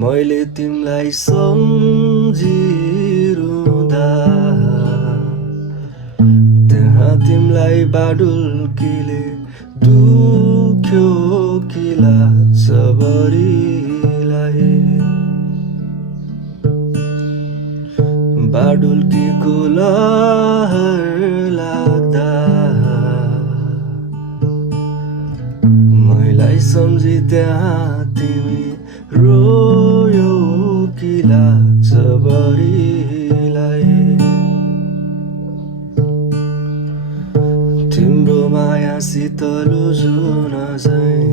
मैले तिमलाई सम्झिरुँदा त्यहाँ तिमलाई बाडुल्कीले दुख्यो कि लाग्छ बढीलाई। बाडुल्कीको लहर लाग्दा मैलाई सम्झी त्यहाँ तिमी रोयो कि लाग्छ बढीलाई। तिम्रो माया शीतलो जुन झैं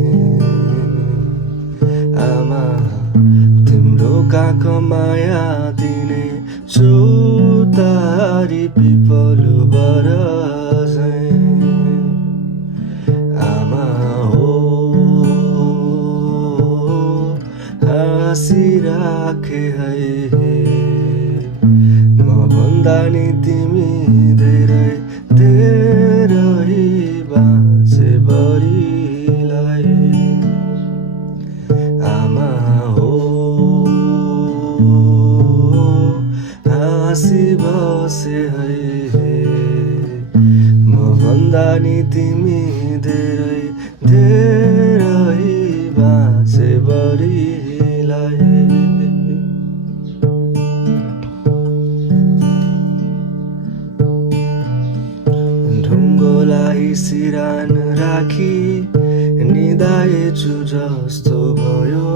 आमा तिम्रो काख माया दिने चौतारी पिपलु बर झैं आमा हो हाँसिराखे है म भन्दा नि तिमी धेरै धेरै बाँचे बढीलाई। आमा हो हाँसी बसे है म भन्दा नि तिमी धेरै धेरै बाँचे बढीलाई। ढुङ्गोलाई सिरान राखी निदाएछु जस्तो भयो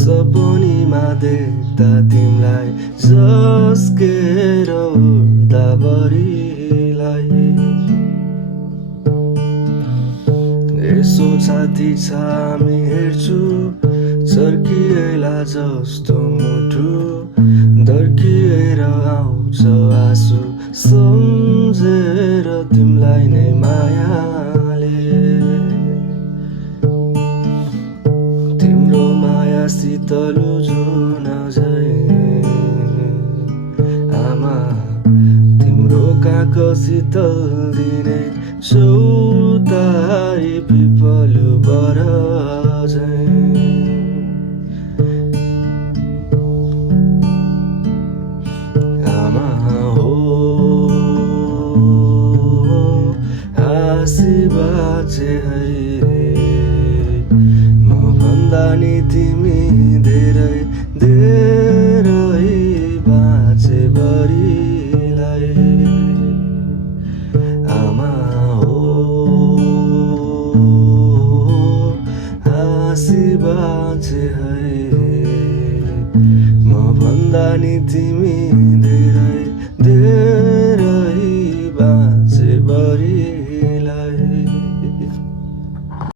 सपनीमा देख्दा तिमलाई झस्केर उड्दा बढीलाई। यसो छाती छामी हेर्छु चर्किएला जस्तो मुटु दर्किएर आउँछ आँसु सम्झेर तिमलाई नै मायाले। तिम्रो माया शीतलो जुन झैं आमा तिम्रो काख शीतल दिने चौतारी पिपलु बर झैं आमा हो हाँसी बाँचे है म भन्दा नि तिमी धेरै धेरै बाँचे बढीलाई। आमा हो हाँसी बाँचे है म भन्दा नि तिमी धेरै